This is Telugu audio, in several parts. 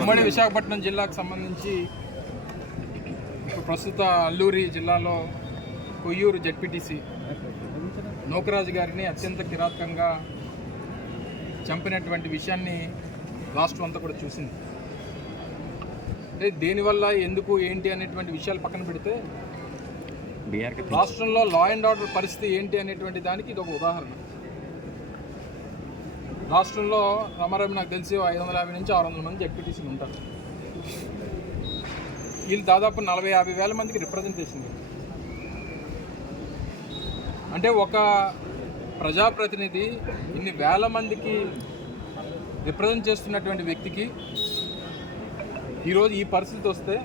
ఉమ్మడి విశాఖపట్నం జిల్లాకు సంబంధించి ప్రస్తుత అల్లూరి జిల్లాలో కొయ్యూరు జడ్పీటీసీ నూకరాజు గారిని అత్యంత కిరాతకంగా చంపినటువంటి విషయాన్ని రాష్ట్రం అంతా కూడా చూసింది. అంటే దేనివల్ల ఎందుకు ఏంటి అనేటువంటి విషయాలు పక్కన పెడితే రాష్ట్రంలో లా అండ్ ఆర్డర్ పరిస్థితి ఏంటి అనేటువంటి దానికి ఇది ఒక ఉదాహరణ. రాష్ట్రంలో రమారమి నాకు తెలిసి ఐదు వందల యాభై నుంచి ఆరు వందల మంది జడ్పీటీసీలు ఉంటారు. వీళ్ళు దాదాపు నలభై యాభై వేల మందికి రిప్రజెంటేషన్ అంటే ఒక ప్రజాప్రతినిధి ఇన్ని వేల మందికి రిప్రజెంట్ చేస్తున్నటువంటి వ్యక్తికి ఈరోజు ఈ పరిస్థితి వస్తే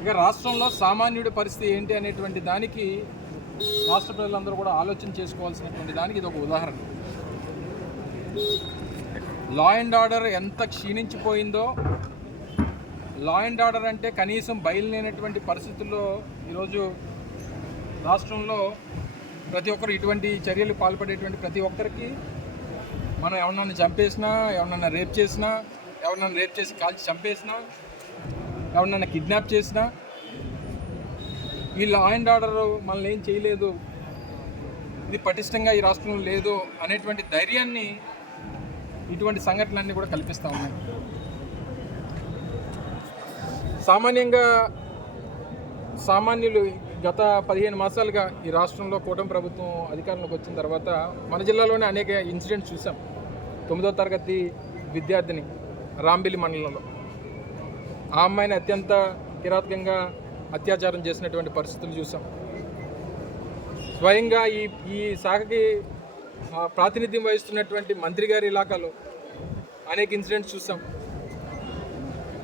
ఇక రాష్ట్రంలో సామాన్యుడి పరిస్థితి ఏంటి అనేటువంటి దానికి రాష్ట్ర ప్రజలందరూ కూడా ఆలోచన చేసుకోవాల్సినటువంటి దానికి ఇది ఒక ఉదాహరణ. లా అండ్ ఆర్డర్ ఎంత క్షీణించిపోయిందో లా అండ్ ఆర్డర్ అంటే కనీసం బయలుదేరినటువంటి పరిస్థితుల్లో ఈరోజు రాష్ట్రంలో ప్రతి ఒక్కరు ఇటువంటి చర్యలు పాల్పడేటువంటి ప్రతి ఒక్కరికి మనం ఎవరినన్నా చంపేసినా ఎవరినన్నా రేప్ చేసినా ఎవరినన్నా రేప్ చేసి కాల్చి చంపేసినా ఎవరినన్నా కిడ్నాప్ చేసినా ఈ లా అండ్ ఆర్డర్ మనల్ని ఏం చేయలేదు ఇది పటిష్టంగా ఈ రాష్ట్రంలో లేదు అనేటువంటి ధైర్యాన్ని ఇటువంటి సంఘటనలన్నీ కూడా కల్పిస్తూ ఉన్నాయి. సామాన్యంగా సామాన్యులు గత పదిహేను మాసాలుగా ఈ రాష్ట్రంలో కూటమి ప్రభుత్వం అధికారంలోకి వచ్చిన తర్వాత మన జిల్లాలోనే అనేక ఇన్సిడెంట్స్ చూసాం. తొమ్మిదో తరగతి విద్యార్థిని రాంబిలి మండలంలో. ఆ అమ్మాయిని అత్యంత కిరాతకంగా అత్యాచారం చేసినటువంటి పరిస్థితులు చూసాం. స్వయంగా ఈ ఈ శాఖకి ప్రాతినిధ్యం వహిస్తున్నటువంటి మంత్రి గారి ఇలాకాలో అనేక ఇన్సిడెంట్స్ చూసాం.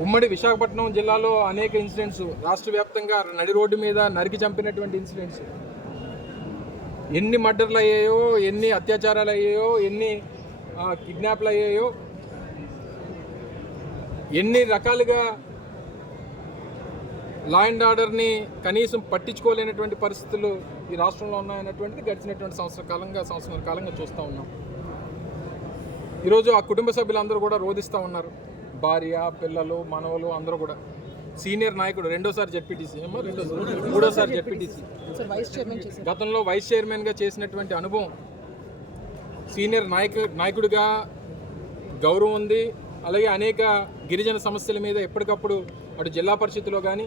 ఉమ్మడి విశాఖపట్నం జిల్లాలో అనేక ఇన్సిడెంట్స్ రాష్ట్ర వ్యాప్తంగా నడి రోడ్డు మీద నరికి చంపినటువంటి ఇన్సిడెంట్స్. ఎన్ని మర్డర్లు అయ్యాయో ఎన్ని అత్యాచారాలు అయ్యాయో ఎన్ని కిడ్నాప్లు అయ్యాయో ఎన్ని రకాలుగా లా అండ్ ఆర్డర్ని కనీసం పట్టించుకోలేనటువంటి పరిస్థితులు ఈ రాష్ట్రంలో ఉన్నాయన్నటువంటిది గడిచినటువంటి సంవత్సర కాలంగా సంవత్సరాల కాలంగా చూస్తూ ఉన్నాం. ఈరోజు ఆ కుటుంబ సభ్యులందరూ కూడా రోధిస్తూ ఉన్నారు. భార్య పిల్లలు మనవలు అందరూ కూడా. సీనియర్ నాయకుడు రెండోసారి జడ్పీటీసీ. ఏమో రెండోసారి మూడోసారి జడ్పీటీసీ. గతంలో వైస్ చైర్మన్గా చేసినటువంటి అనుభవం సీనియర్ నాయకు నాయకుడిగా గౌరవం ఉంది. అలాగే అనేక గిరిజన సమస్యల మీద ఎప్పటికప్పుడు అటు జిల్లా పరిషత్తులో కానీ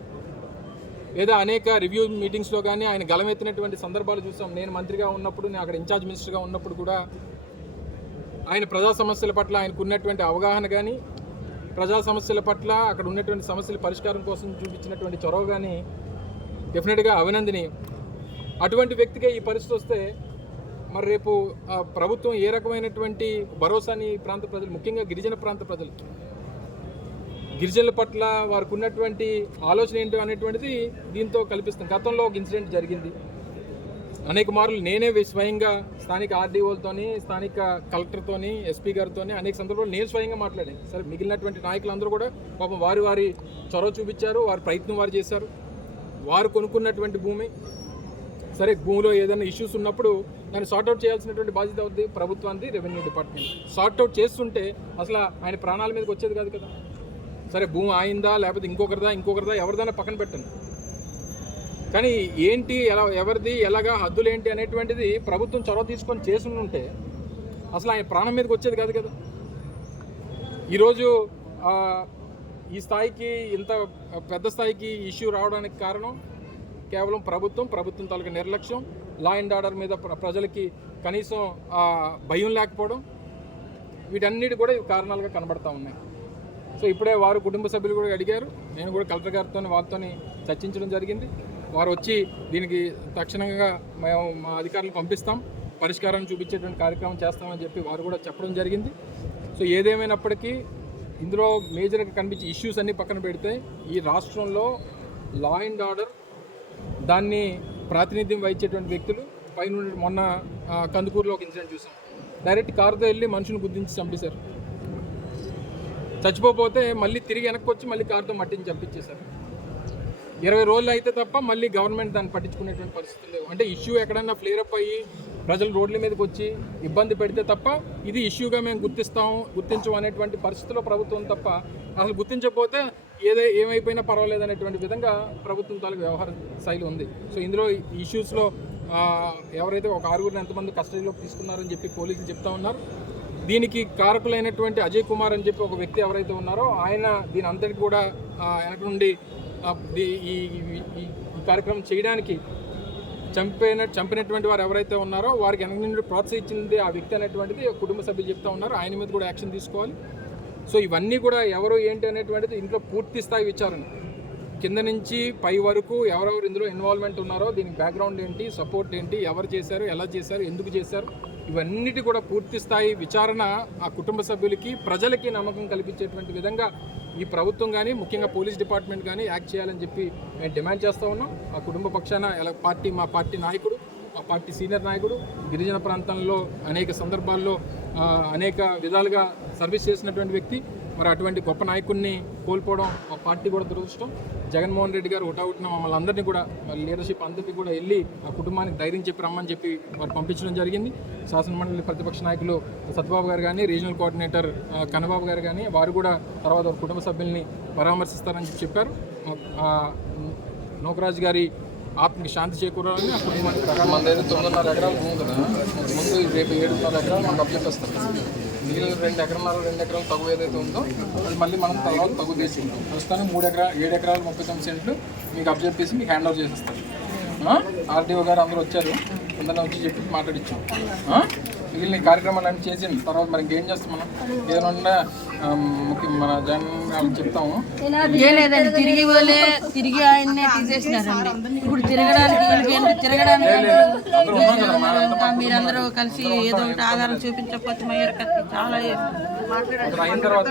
లేదా అనేక రివ్యూ మీటింగ్స్లో కానీ ఆయన గలమెత్తినటువంటి సందర్భాలు చూసాం. నేను మంత్రిగా ఉన్నప్పుడు నేను అక్కడ ఇన్ఛార్జ్ మినిస్టర్గా ఉన్నప్పుడు కూడా ఆయన ప్రజా సమస్యల పట్ల ఆయనకు ఉన్నటువంటి అవగాహన కానీ ప్రజా సమస్యల పట్ల అక్కడ ఉన్నటువంటి సమస్యల పరిష్కారం కోసం చూపించినటువంటి చొరవ కానీ డెఫినెట్గా అభినందిని అటువంటి వ్యక్తిగా ఈ పరిస్థితి వస్తే మరి రేపు ప్రభుత్వం ఏ రకమైనటువంటి భరోసాని ప్రాంత ప్రజలు ముఖ్యంగా గిరిజన ప్రాంత ప్రజలు గిరిజనుల పట్ల వారికి ఉన్నటువంటి ఆలోచన ఏంటో అనేటువంటిది దీంతో కల్పిస్తాం. గతంలో ఒక ఇన్సిడెంట్ జరిగింది. అనేక మార్లు నేనే స్వయంగా స్థానిక ఆర్డీఓలతోని స్థానిక కలెక్టర్తోని ఎస్పీ గారితోని అనేక సందర్భాల్లో నేను స్వయంగా మాట్లాడాను. సరే మిగిలినటువంటి నాయకులందరూ కూడా పాపం వారి వారి చొరవ చూపించారు వారి ప్రయత్నం వారు చేశారు. వారు కొనుక్కున్నటువంటి భూమి సరే భూమిలో ఏదైనా ఇష్యూస్ ఉన్నప్పుడు దాన్ని సార్ట్అవుట్ చేయాల్సినటువంటి బాధ్యత అవుద్ది ప్రభుత్వానికి రెవెన్యూ డిపార్ట్మెంట్ సార్ట్అవుట్ చేస్తుంటే అసలు ఆయన ప్రాణాల మీదకి వచ్చేది కాదు కదా. సరే భూమి ఆయిందా లేకపోతే ఇంకొకరిదా ఇంకొకరిదా ఎవరిదైనా పక్కన పెట్టండి. కానీ ఏంటి ఎలా ఎవరిది ఎలాగా హద్దులు ఏంటి అనేటువంటిది ప్రభుత్వం చొరవ తీసుకొని చేసి ఉంటే అసలు ఆయన ప్రాణం మీదకి వచ్చేది కాదు కదా. ఈరోజు ఈ స్థాయికి ఇంత పెద్ద స్థాయికి ఇష్యూ రావడానికి కారణం కేవలం ప్రభుత్వం ప్రభుత్వం తాలూకు నిర్లక్ష్యం లా అండ్ ఆర్డర్ మీద ప్ర- ప్రజలకి కనీసం భయం లేకపోవడం వీటన్నిటి కూడా ఇవి కారణాలుగా కనబడతా ఉన్నాయి. సో ఇప్పుడే వారు కుటుంబ సభ్యులు కూడా అడిగారు. నేను కూడా కలెక్టర్ గారితో వారితో చర్చించడం జరిగింది. వారు వచ్చి దీనికి తక్షణంగా మేము మా అధికారులు పంపిస్తాం. పరిష్కారం చూపించేటువంటి కార్యక్రమం చేస్తామని చెప్పి వారు కూడా చెప్పడం జరిగింది. సో ఏదేమైనప్పటికీ ఇందులో మేజర్గా కనిపించే ఇష్యూస్ అన్నీ పక్కన పెడితే ఈ రాష్ట్రంలో లా అండ్ ఆర్డర్ దాన్ని ప్రాతినిధ్యం వహించేటువంటి వ్యక్తులు పైన మొన్న కందుకూరులో ఒక ఇన్సిడెంట్ చూసాం. డైరెక్ట్ కారుతో వెళ్ళి మనుషులను గుర్తించి చంపేశారు. చచ్చిపోతే మళ్ళీ తిరిగి వెనక్కి వచ్చి మళ్ళీ కారుతో మట్టిని చంపించేశారు. ఇరవై రోజులు అయితే తప్ప మళ్ళీ గవర్నమెంట్ దాన్ని పట్టించుకునేటువంటి పరిస్థితి లేవు అంటే ఇష్యూ ఎక్కడన్నా ఫ్లేర్ అప్ అయ్యి ప్రజలు రోడ్ల మీదకి వచ్చి ఇబ్బంది పెడితే తప్ప ఇది ఇష్యూగా మేము గుర్తిస్తాం గుర్తించం అనేటువంటి పరిస్థితిలో ప్రభుత్వం తప్ప అసలు గుర్తించకపోతే ఏదే ఏమైపోయినా పర్వాలేదు అనేటువంటి విధంగా ప్రభుత్వం తాలూకు వ్యవహార శైలి ఉంది. సో ఇందులో ఇష్యూస్లో ఎవరైతే ఒక ఆరుగురిని ఎంతమంది కస్టడీలోకి తీసుకున్నారని చెప్పి పోలీసులు చెప్తా ఉన్నారు. దీనికి కారకులైనటువంటి అజయ్ కుమార్ అని చెప్పి ఒక వ్యక్తి ఎవరైతే ఉన్నారో ఆయన దీని అంతటి కూడా వెనక నుండి దీ- ఈ కార్యక్రమం చేయడానికి చంపిన చంపినటువంటి వారు ఎవరైతే ఉన్నారో వారికి వెనక నుండి ప్రోత్సహించింది ఆ వ్యక్తి అనేటువంటిది కుటుంబ సభ్యులు చెప్తా ఉన్నారు. ఆయన మీద కూడా యాక్షన్ తీసుకోవాలి. సో ఇవన్నీ కూడా ఎవరు ఏంటి అనేటువంటిది ఇంట్లో పూర్తి స్థాయి విచారణ. కింద నుంచి పై వరకు ఎవరెవరు ఇందులో ఇన్వాల్వ్మెంట్ ఉన్నారో దీనికి బ్యాక్గ్రౌండ్ ఏంటి సపోర్ట్ ఏంటి ఎవరు చేశారు ఎలా చేశారు ఎందుకు చేశారు ఇవన్నిటి కూడా పూర్తి స్థాయి విచారణ ఆ కుటుంబ సభ్యులకి ప్రజలకి నమ్మకం కల్పించేటువంటి విధంగా ఈ ప్రభుత్వం కానీ ముఖ్యంగా పోలీస్ డిపార్ట్మెంట్ కానీ యాక్ట్ చేయాలని చెప్పి మేము డిమాండ్ చేస్తూ ఉన్నాం. ఆ కుటుంబ పక్షాన ఎలా పార్టీ మా పార్టీ నాయకుడు మా పార్టీ సీనియర్ నాయకుడు గిరిజన ప్రాంతంలో అనేక సందర్భాల్లో అనేక విధాలుగా సర్వీస్ చేసినటువంటి వ్యక్తి మరి అటువంటి గొప్ప నాయకుడిని కోల్పోవడం మా పార్టీ కూడా దురదృష్టం. జగన్మోహన్ రెడ్డి గారు ఒకటవుట్న మమ్మల్ని అందరినీ కూడా మరి లీడర్షిప్ అందరికీ కూడా వెళ్ళి ఆ కుటుంబానికి ధైర్యం చెప్పి రమ్మని చెప్పి వారు పంపించడం జరిగింది. శాసనమండలి ప్రతిపక్ష నాయకులు సత్యబాబు గారు కానీ రీజనల్ కోఆర్డినేటర్ కన్నబాబు గారు కానీ వారు కూడా తర్వాత వారి కుటుంబ సభ్యుల్ని పరామర్శిస్తారని చెప్పి చెప్పారు. నోకరాజు గారి ఆత్మకి శాంతి చేకూరాలని ఆ కుటుంబానికి ప్రకారం దగ్గర తొమ్మిదిన్నర ఎకరాలు భూమి కదా ముందు రేపు ఏడున్నర ఎకరాలు మనకు అప్పచెప్పేస్తారు మిగిలిన రెండు ఎకరాలు రెండు ఎకరాలు తగు ఏదైతే ఉందో అది మళ్ళీ మనం తర్వాత తగు తీసుకుంటాం ప్రస్తుతానికి మూడు ఎకరా ఏడు ఎకరాలు ముప్పై తొమ్మిది సెంట్లు మీకు చేసి మీకు హ్యాండ్ ఓవర్ చేసేస్తారు ఆర్డీఓ గారు అందరూ వచ్చారు. అందరిని వచ్చి చెప్పి మాట్లాడించాం మిగిలిన ఈ కార్యక్రమాలు అన్నీ చేసింది తర్వాత మరి ఇంకేం చేస్తాం మనం? ఏదైనా ముఖ్య మన జగన్ గారికి చెప్తాము. లేదండి తిరిగి వాళ్ళే తిరిగి ఆయన్నే తీసేసినారండి. ఇప్పుడు తిరగడానికి వీళ్ళకి తిరగడానికి మీరందరూ కలిసి ఏదో ఒకటి ఆధారం చూపించకపోతే మయ్యారు చాలా అయిన తర్వాత